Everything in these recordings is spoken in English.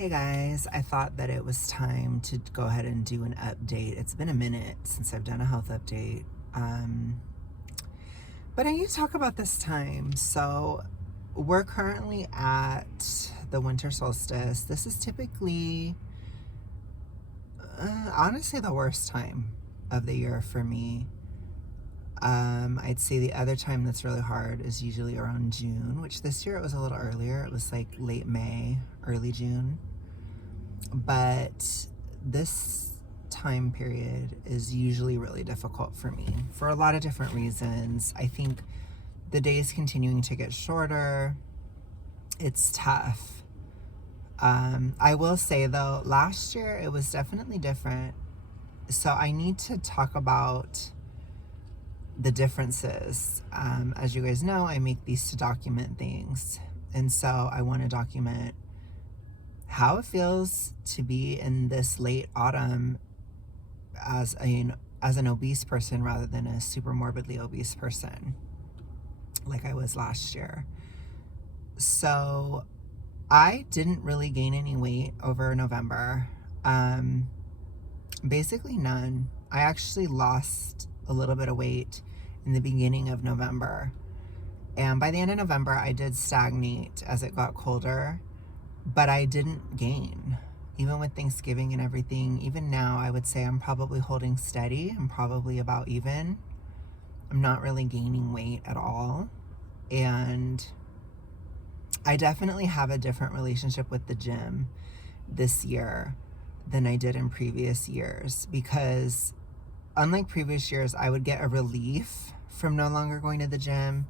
Hey guys, I thought that it was time to go ahead and do an update. It's been a minute since I've done a health update, but I need to talk about this time. So we're currently at the winter solstice. This is typically, honestly, the worst time of the year for me. I'd say the other time that's really hard is usually around June, which this year it was a little earlier. It was like late May, early June. But this time period is usually really difficult for me for a lot of different reasons. I think the days continuing to get shorter, it's tough. I will say though, last year it was definitely different. So I need to talk about the differences. As you guys know, I make these to document things. And so I want to document how it feels to be in this late autumn as an obese person rather than a super morbidly obese person like I was last year. So I didn't really gain any weight over November. Basically none. I actually lost a little bit of weight in the beginning of November. And by the end of November, I did stagnate as it got colder, but I didn't gain. Even with Thanksgiving and everything, even now, I would say I'm probably holding steady. I'm probably about even. I'm not really gaining weight at all. And I definitely have a different relationship with the gym this year than I did in previous years, because unlike previous years, I would get a relief from no longer going to the gym.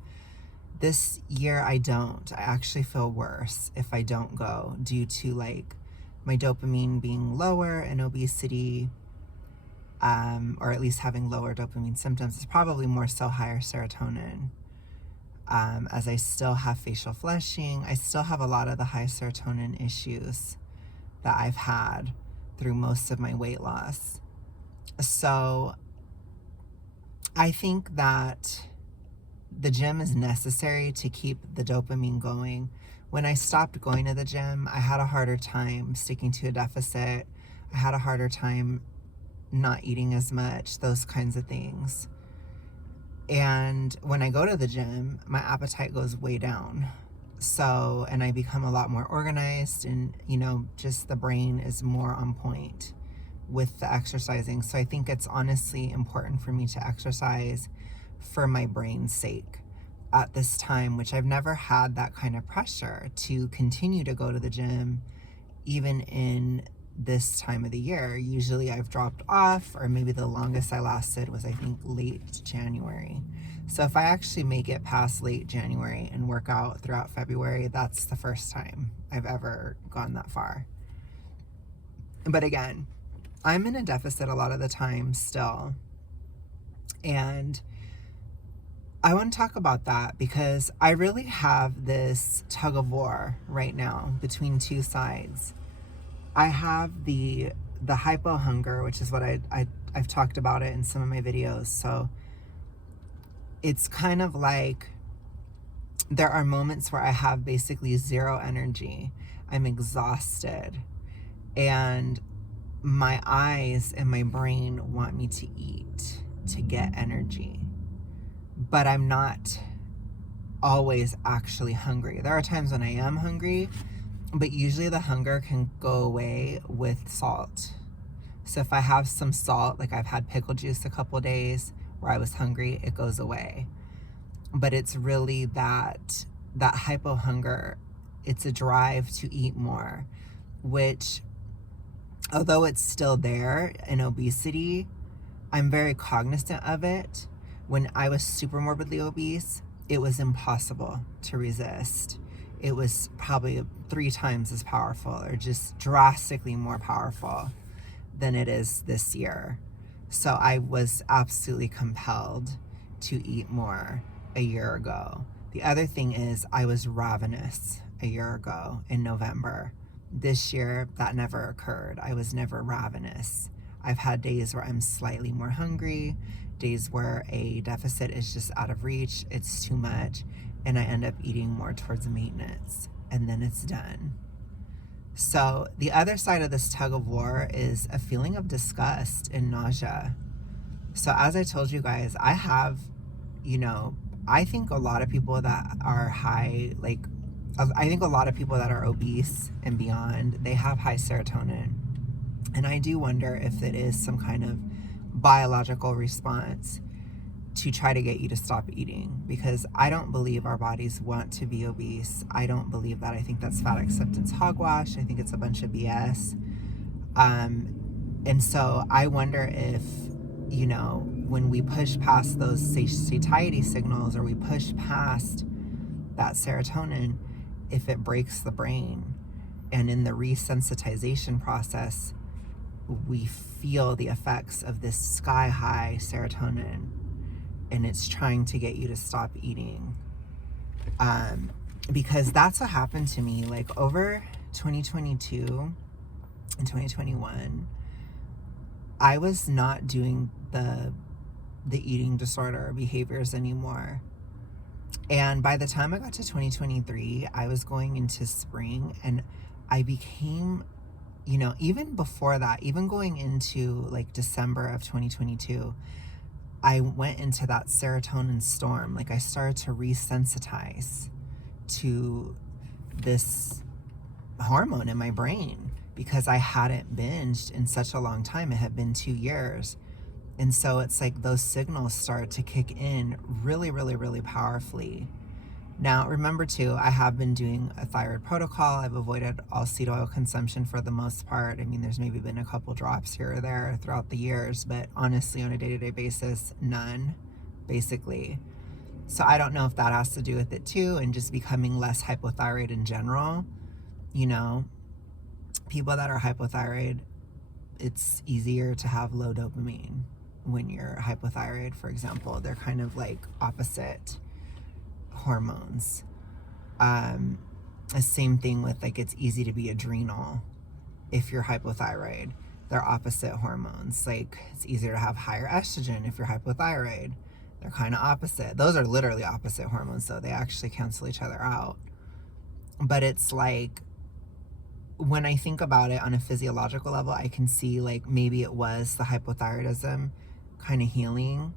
This year I don't. I actually feel worse if I don't go due to like my dopamine being lower and obesity, or at least having lower dopamine symptoms. It's probably more so higher serotonin. As I still have facial flushing, I still have a lot of the high serotonin issues that I've had through most of my weight loss. So I think that the gym is necessary to keep the dopamine going. When I stopped going to the gym, I had a harder time sticking to a deficit. I had a harder time not eating as much, those kinds of things. And when I go to the gym, my appetite goes way down. So, and I become a lot more organized, and, just the brain is more on point with the exercising. So I think it's honestly important for me to exercise for my brain's sake at this time, which I've never had that kind of pressure to continue to go to the gym even in this time of the year. Usually I've dropped off, or maybe the longest I lasted was I think late January. So if I actually make it past late January and work out throughout February, that's the first time I've ever gone that far. But again, I'm in a deficit a lot of the time still. And I want to talk about that because I really have this tug of war right now between two sides. I have the Hypo Hunger, which is what I've talked about it in some of my videos. So it's kind of like there are moments where I have basically zero energy. I'm exhausted, and my eyes and my brain want me to eat to get energy, but I'm not always actually hungry. There are times when I am hungry, but usually the hunger can go away with salt. So if I have some salt, like I've had pickle juice a couple days where I was hungry, it goes away. But it's really that hypo hunger. It's a drive to eat more, which, although it's still there in obesity, I'm very cognizant of it. When I was super morbidly obese, it was impossible to resist. It was probably 3 times as powerful, or just drastically more powerful than it is this year. So I was absolutely compelled to eat more a year ago. The other thing is I was ravenous a year ago in November. This year, that never occurred. I was never ravenous. I've had days where I'm slightly more hungry, days where a deficit is just out of reach, it's too much, and I end up eating more towards maintenance, and then it's done. So the other side of this tug of war is a feeling of disgust and nausea. So as I told you guys, I have, you know, I think a lot of people that are high, like, I think a lot of people that are obese and beyond, they have high serotonin. And I do wonder if it is some kind of biological response to try to get you to stop eating, because I don't believe our bodies want to be obese. I don't believe that. I think that's fat acceptance hogwash. I think it's a bunch of BS. And so I wonder if, you know, when we push past those satiety signals, or we push past that serotonin, if it breaks the brain, and in the resensitization process, we feel the effects of this sky high serotonin, and it's trying to get you to stop eating. Because that's what happened to me, like, over 2022 and 2021. I was not doing the eating disorder behaviors anymore. And by the time I got to 2023, I was going into spring, and I became, you know, even before that, even going into like December of 2022, I went into that serotonin storm. Like, I started to resensitize to this hormone in my brain because I hadn't binged in such a long time. It had been 2 years. And so it's like those signals start to kick in really, really, really powerfully. Now, remember too, I have been doing a thyroid protocol. I've avoided all seed oil consumption for the most part. I mean, there's maybe been a couple drops here or there throughout the years, but honestly, on a day-to-day basis, none, basically. So I don't know if that has to do with it too, and just becoming less hypothyroid in general. You know, people that are hypothyroid, it's easier to have low dopamine when you're hypothyroid, for example. They're kind of like opposite hormones. The same thing with, like, it's easy to be adrenal if you're hypothyroid. They're opposite hormones. Like, it's easier to have higher estrogen if you're hypothyroid. They're kind of opposite. Those are literally opposite hormones, so they actually cancel each other out. But it's like, when I think about it on a physiological level, I can see like maybe it was the hypothyroidism kind of healing.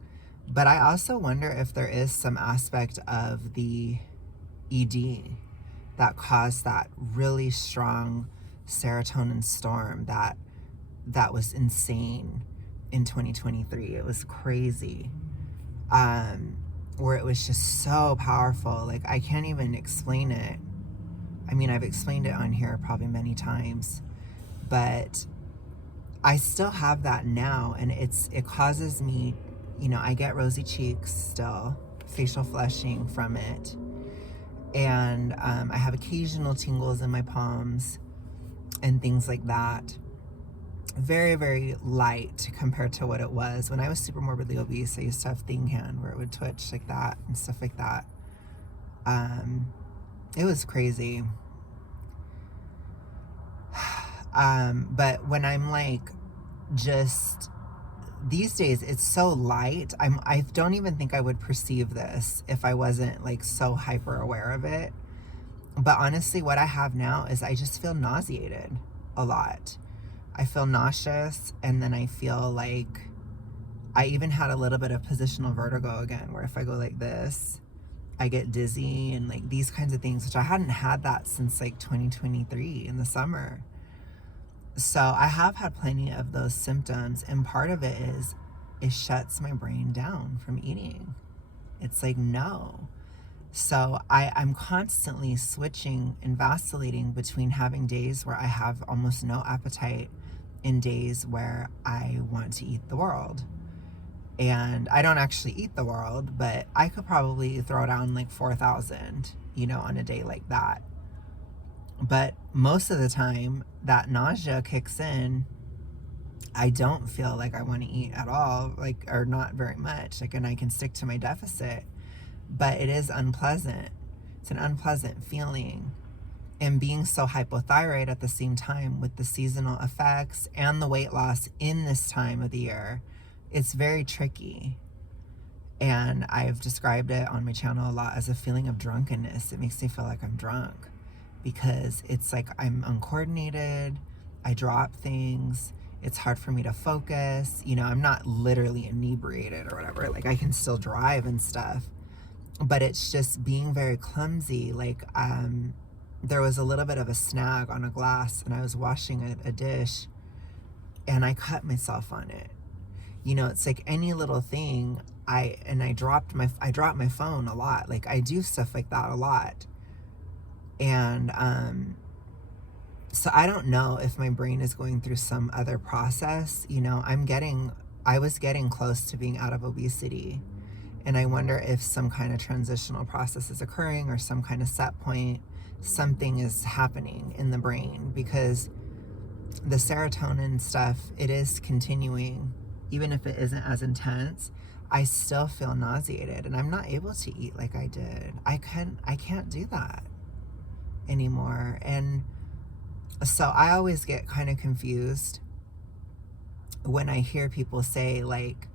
But I also wonder if there is some aspect of the ED that caused that really strong serotonin storm that was insane in 2023. It was crazy. Where it was just so powerful. Like, I can't even explain it. I mean, I've explained it on here probably many times, but I still have that now, and it causes me, you know, I get rosy cheeks still, facial flushing from it, and I have occasional tingles in my palms and things like that. Very, very light compared to what it was when I was super morbidly obese. I used to have thing hand where it would twitch like that and stuff like that. It was crazy. But when I'm like, just these days, it's so light. I don't even think I would perceive this if I wasn't like so hyper aware of it. But honestly, what I have now is I just feel nauseated a lot. I feel nauseous, and then I feel like I even had a little bit of positional vertigo again, where if I go like this, I get dizzy and like these kinds of things, which I hadn't had that since like 2023 in the summer. So I have had plenty of those symptoms, and part of it is it shuts my brain down from eating. It's like, no. So I'm constantly switching and vacillating between having days where I have almost no appetite and days where I want to eat the world. And I don't actually eat the world, but I could probably throw down like 4,000, you know, on a day like that. But most of the time, that nausea kicks in. I don't feel like I want to eat at all, like, or not very much. Like, and I can stick to my deficit, but it is unpleasant. It's an unpleasant feeling. And being so hypothyroid at the same time with the seasonal effects and the weight loss in this time of the year, it's very tricky. And I've described it on my channel a lot as a feeling of drunkenness. It makes me feel like I'm drunk. because it's like I'm uncoordinated, I drop things, it's hard for me to focus. You know, I'm not literally inebriated or whatever, like I can still drive and stuff, but it's just being very clumsy. Like there was a little bit of a snag on a glass and I was washing a dish and I cut myself on it. You know, it's like any little thing. I dropped my phone a lot. Like I do stuff like that a lot. And so I don't know if my brain is going through some other process. You know, I was getting close to being out of obesity. And I wonder if some kind of transitional process is occurring or some kind of set point, something is happening in the brain, because the serotonin stuff, it is continuing. Even if it isn't as intense, I still feel nauseated and I'm not able to eat like I did. I can't do that anymore. And so I always get kind of confused when I hear people say like,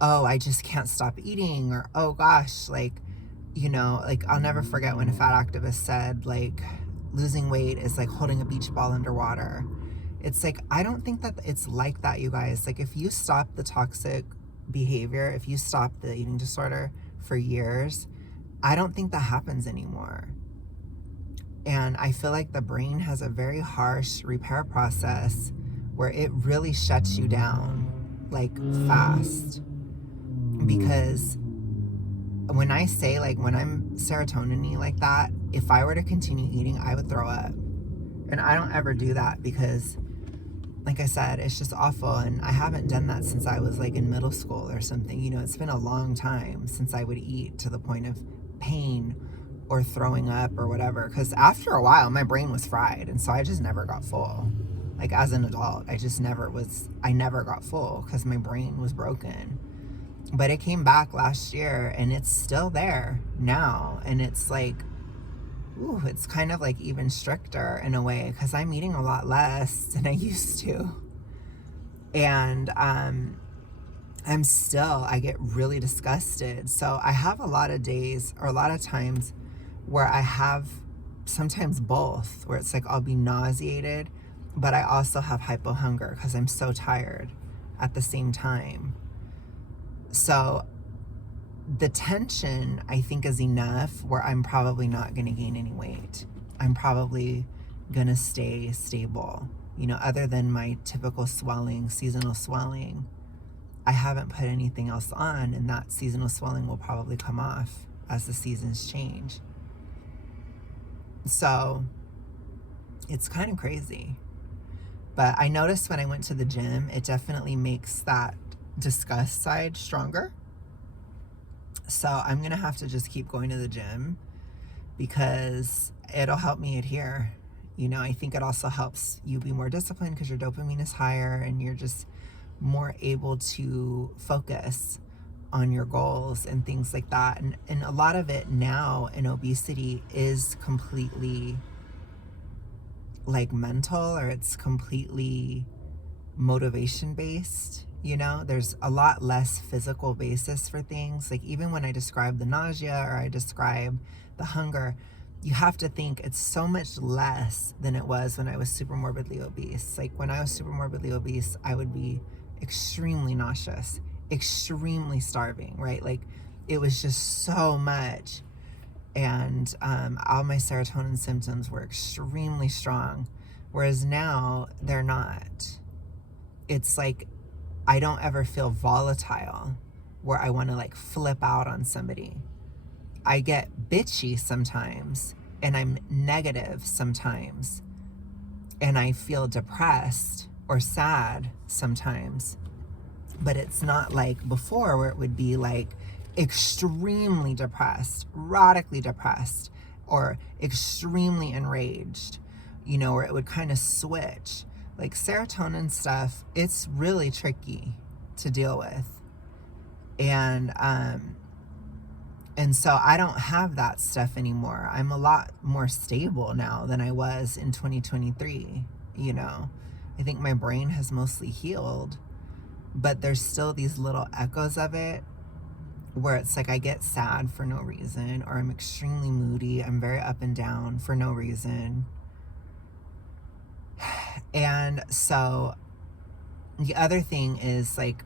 oh, I just can't stop eating, or oh gosh, like, you know, like I'll never forget when a fat activist said like losing weight is like holding a beach ball underwater. It's like, I don't think that it's like that, you guys. Like if you stop the toxic behavior, if you stop the eating disorder for years, I don't think that happens anymore. And I feel like the brain has a very harsh repair process where it really shuts you down like fast. Because when I say like when I'm serotonin like that, if I were to continue eating, I would throw up. And I don't ever do that because, like I said, it's just awful. And I haven't done that since I was like in middle school or something. You know, it's been a long time since I would eat to the point of pain or throwing up or whatever. Because after a while, my brain was fried. And so I just never got full. Like as an adult, I never got full because my brain was broken. But it came back last year and it's still there now. And it's like, ooh, it's kind of like even stricter in a way because I'm eating a lot less than I used to. And I get really disgusted. So I have a lot of days or a lot of times where I have sometimes both, where it's like I'll be nauseated, but I also have hypo hunger because I'm so tired at the same time. So the tension, I think, is enough where I'm probably not going to gain any weight. I'm probably going to stay stable. You know, other than my typical swelling, seasonal swelling, I haven't put anything else on, and that seasonal swelling will probably come off as the seasons change. So it's kind of crazy. But I noticed when I went to the gym, it definitely makes that disgust side stronger. So I'm going to have to just keep going to the gym because it'll help me adhere. You know, I think it also helps you be more disciplined because your dopamine is higher and you're just more able to focus on your goals and things like that. And a lot of it now in obesity is completely like mental, or it's completely motivation based. You know, there's a lot less physical basis for things. Like even when I describe the nausea or I describe the hunger, you have to think it's so much less than it was when I was super morbidly obese. Like when I was super morbidly obese, I would be extremely nauseous, extremely starving, right? Like it was just so much. And all my serotonin symptoms were extremely strong. Whereas now they're not. It's like I don't ever feel volatile where I want to like flip out on somebody. I get bitchy sometimes and I'm negative sometimes. And I feel depressed or sad sometimes. But it's not like before where it would be like extremely depressed, radically depressed, or extremely enraged, you know, where it would kind of switch. Like serotonin stuff, it's really tricky to deal with. And so I don't have that stuff anymore. I'm a lot more stable now than I was in 2023, you know. I think my brain has mostly healed, but there's still these little echoes of it where it's like I get sad for no reason, or I'm extremely moody, I'm very up and down for no reason. And so the other thing is, like,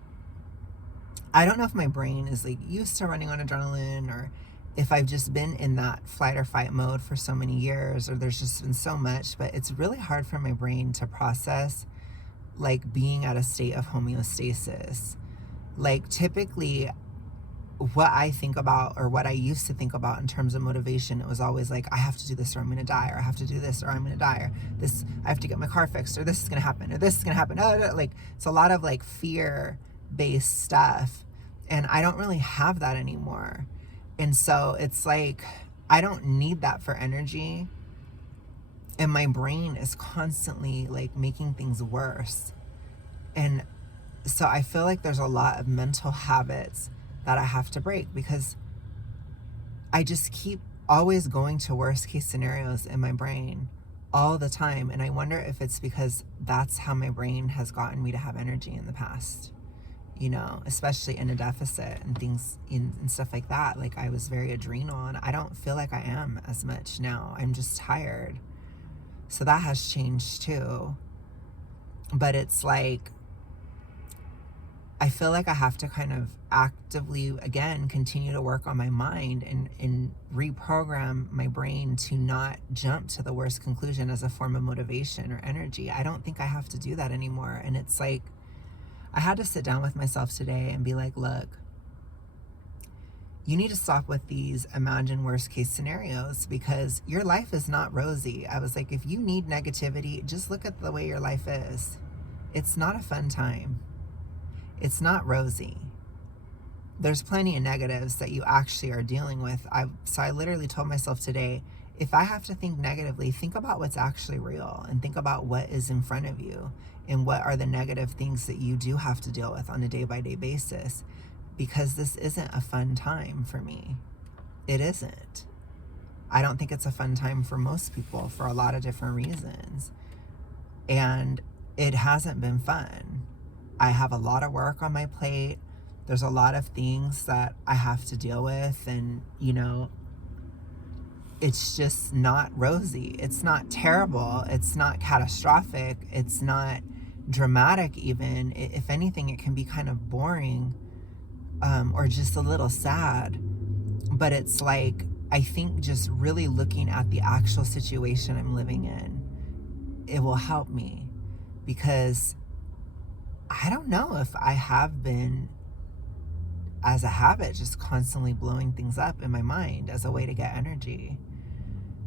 I don't know if my brain is like used to running on adrenaline, or if I've just been in that flight or fight mode for so many years, or there's just been so much, but it's really hard for my brain to process like being at a state of homeostasis. Like, typically what I think about, or what I used to think about in terms of motivation, it was always like, I have to do this or I'm going to die, or I have to do this or I'm going to die, or this, I have to get my car fixed, or this is going to happen, or this is going to happen. Like, it's a lot of like fear based stuff. And I don't really have that anymore. And so it's like, I don't need that for energy. And my brain is constantly like making things worse. And so I feel like there's a lot of mental habits that I have to break, because I just keep always going to worst case scenarios in my brain all the time. And I wonder if it's because that's how my brain has gotten me to have energy in the past, you know, especially in a deficit and things and stuff like that. Like, I was very adrenal, and I don't feel like I am as much now. I'm just tired. So that has changed too. But it's like, I feel like I have to kind of actively, again, continue to work on my mind and reprogram my brain to not jump to the worst conclusion as a form of motivation or energy. I don't think I have to do that anymore. And it's like, I had to sit down with myself today and be like, look, you need to stop with these imagined worst case scenarios, because your life is not rosy. I was like, if you need negativity, just look at the way your life is. It's not a fun time. It's not rosy. There's plenty of negatives that you actually are dealing with. So I literally told myself today, if I have to think negatively, think about what's actually real, and think about what is in front of you, and what are the negative things that you do have to deal with on a day-by-day basis, because this isn't a fun time for me. It isn't. I don't think it's a fun time for most people for a lot of different reasons. And it hasn't been fun. I have a lot of work on my plate. There's a lot of things that I have to deal with, and, you know, it's just not rosy. It's not terrible. It's not catastrophic. It's not dramatic even. If anything, it can be kind of boring, or just a little sad. But it's like, I think just really looking at the actual situation I'm living in, it will help me, because I don't know if I have been, as a habit, just constantly blowing things up in my mind as a way to get energy.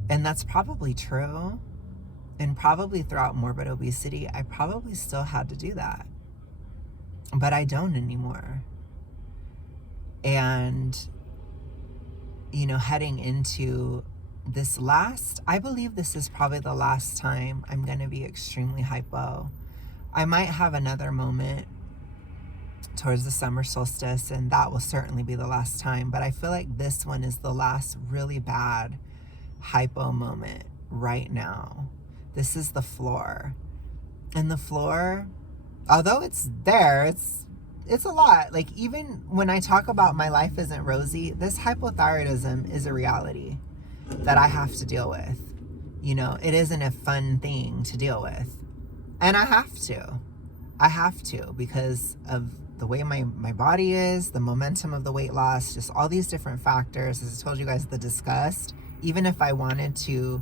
And that's probably true. And probably throughout morbid obesity, I probably still had to do that. But I don't anymore. And, you know, heading into this I believe this is probably the last time I'm going to be extremely hypo. I might have another moment towards the summer solstice, and that will certainly be the last time. But I feel like this one is the last really bad hypo moment right now. This is the floor. And the floor, although it's there, it's a lot. Like, even when I talk about my life isn't rosy, this hypothyroidism is a reality that I have to deal with. You know, it isn't a fun thing to deal with. And I have to, because of the way my body is, the momentum of the weight loss, just all these different factors. As I told you guys, the disgust. Even if I wanted to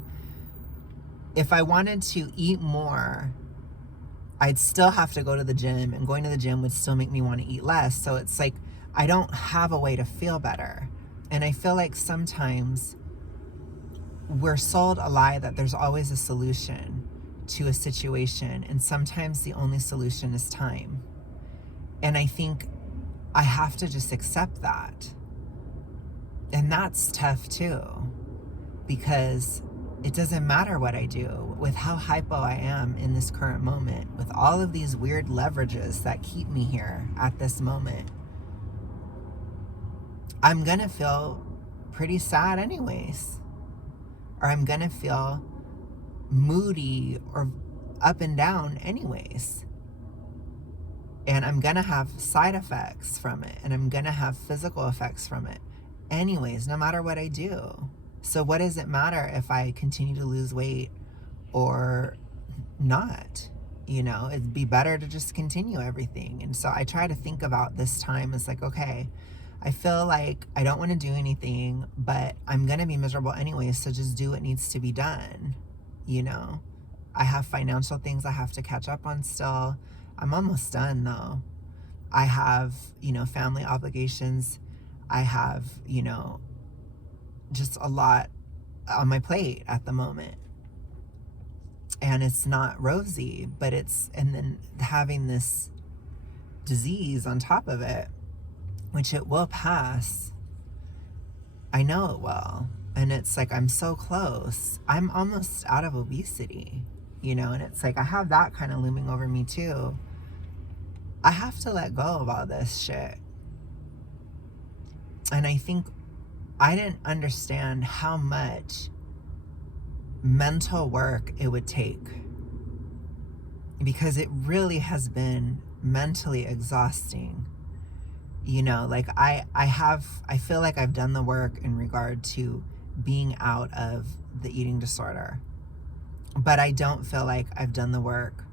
eat more, I'd still have to go to the gym, and going to the gym would still make me want to eat less. So it's like, I don't have a way to feel better. And I feel like sometimes we're sold a lie that there's always a solution to a situation, and sometimes the only solution is time. And I think I have to just accept that. And that's tough too, because it doesn't matter what I do, with how hypo I am in this current moment, with all of these weird leverages that keep me here at this moment. I'm gonna feel pretty sad anyways, or I'm gonna feel moody or up and down anyways. And I'm going to have side effects from it, and I'm going to have physical effects from it anyways, no matter what I do. So what does it matter if I continue to lose weight or not? You know, it'd be better to just continue everything. And so I try to think about this time as like, okay, I feel like I don't want to do anything, but I'm going to be miserable anyway, so just do what needs to be done. You know, I have financial things I have to catch up on still. I'm almost done though. I have, you know, family obligations. I have, you know, just a lot on my plate at the moment. And it's not rosy, but and then having this disease on top of it, which it will pass. I know it will. And it's like, I'm so close. I'm almost out of obesity, you know, and it's like, I have that kind of looming over me too. I have to let go of all this shit. And I think I didn't understand how much mental work it would take, because it really has been mentally exhausting. You know, like I feel like I've done the work in regard to being out of the eating disorder, but I don't feel like I've done the work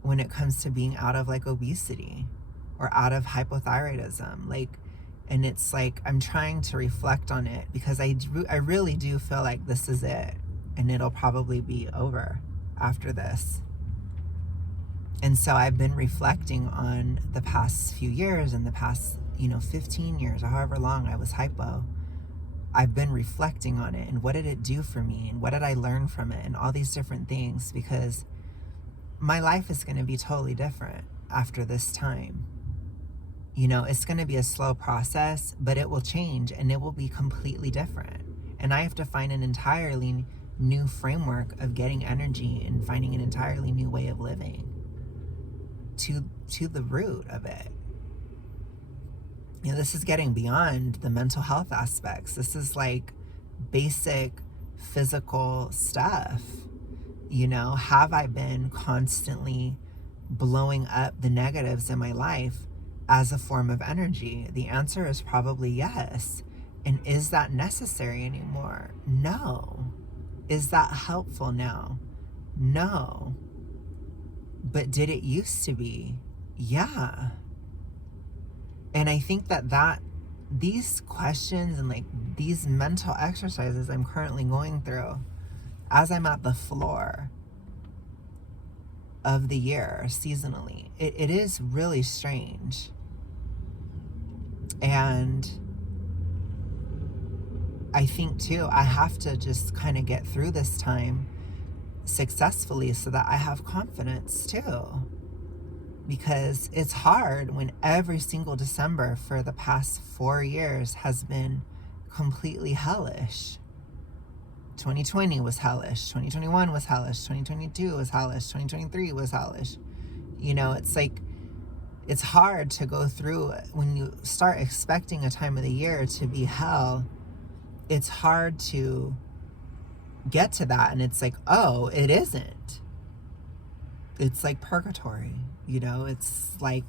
when it comes to being out of like obesity or out of hypothyroidism. Like, and it's like, I'm trying to reflect on it, because I really do feel like this is it, and it'll probably be over after this. And so I've been reflecting on the past few years and the past, you know, 15 years or however long I was hypo. I've been reflecting on it, and what did it do for me, and what did I learn from it, and all these different things, because my life is going to be totally different after this time. You know, it's going to be a slow process, but it will change, and it will be completely different. And I have to find an entirely new framework of getting energy and finding an entirely new way of living to the root of it. You know, this is getting beyond the mental health aspects. This is like basic physical stuff. You know, have I been constantly blowing up the negatives in my life as a form of energy? The answer is probably yes. And is that necessary anymore? No. Is that helpful now? No. But did it used to be? Yeah. And I think that these questions and like these mental exercises I'm currently going through as I'm at the floor of the year seasonally, it is really strange. And I think too, I have to just kind of get through this time successfully so that I have confidence too. Because it's hard when every single December for the past 4 years has been completely hellish. 2020 was hellish, 2021 was hellish, 2022 was hellish, 2023 was hellish. You know, it's like, it's hard to go through when you start expecting a time of the year to be hell. It's hard to get to that, and it's like, oh, it isn't. It's like purgatory, you know? It's like,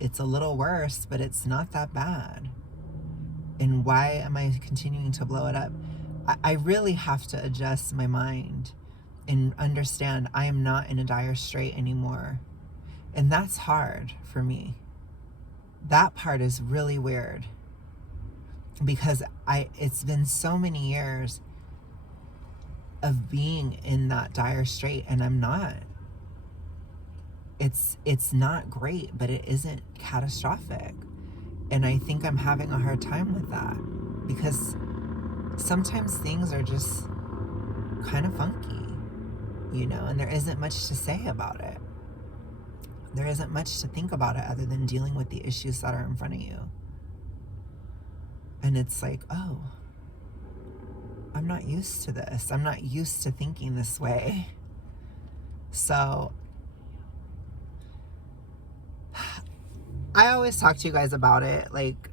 it's a little worse, but it's not that bad. And why am I continuing to blow it up? I really have to adjust my mind and understand I am not in a dire strait anymore. And that's hard for me. That part is really weird, because it's been so many years of being in that dire strait, and I'm not. It's not great, but it isn't catastrophic. And I think I'm having a hard time with that, because sometimes things are just kind of funky, you know, and there isn't much to say about it. There isn't much to think about it other than dealing with the issues that are in front of you. And it's like, oh, I'm not used to this. I'm not used to thinking this way. So I always talk to you guys about it, like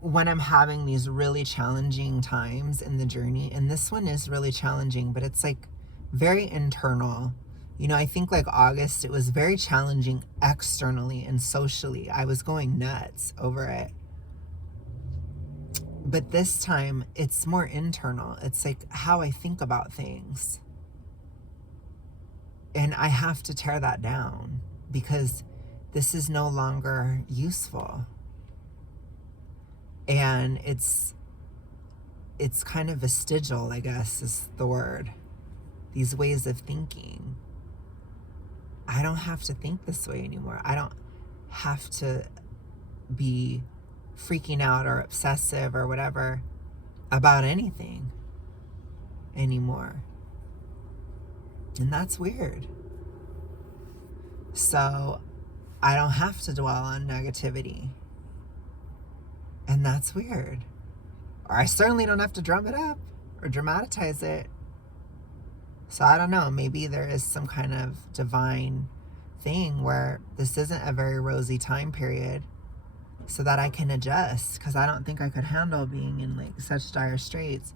when I'm having these really challenging times in the journey. And this one is really challenging, but it's like very internal. You know, I think like August, it was very challenging externally and socially. I was going nuts over it. But this time, it's more internal. It's like how I think about things. And I have to tear that down because this is no longer useful. And it's kind of vestigial, I guess is the word. These ways of thinking. I don't have to think this way anymore. I don't have to be freaking out or obsessive or whatever about anything anymore. And that's weird. So I don't have to dwell on negativity. And that's weird. Or I certainly don't have to drum it up or dramatize it. So I don't know, maybe there is some kind of divine thing where this isn't a very rosy time period so that I can adjust, because I don't think I could handle being in like such dire straits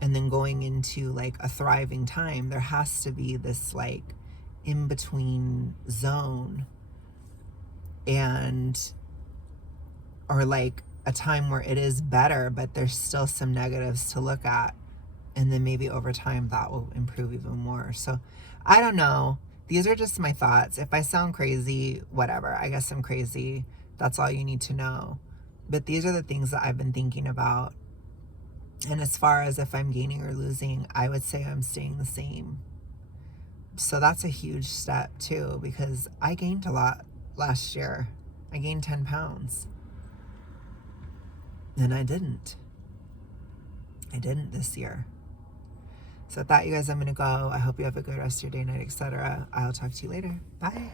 and then going into like a thriving time. There has to be this like in-between zone, and or like a time where it is better but there's still some negatives to look at, and then maybe over time that will improve even more. So I don't know. These are just my thoughts. If I sound crazy, whatever. I guess I'm crazy. That's all you need to know. But these are the things that I've been thinking about. And as far as if I'm gaining or losing, I would say I'm staying the same. So that's a huge step too, because I gained a lot last year. I gained 10 pounds. And I didn't this year. So with that, you guys, I'm going to go. I hope you have a good rest of your day, night, etc. I'll talk to you later. Bye.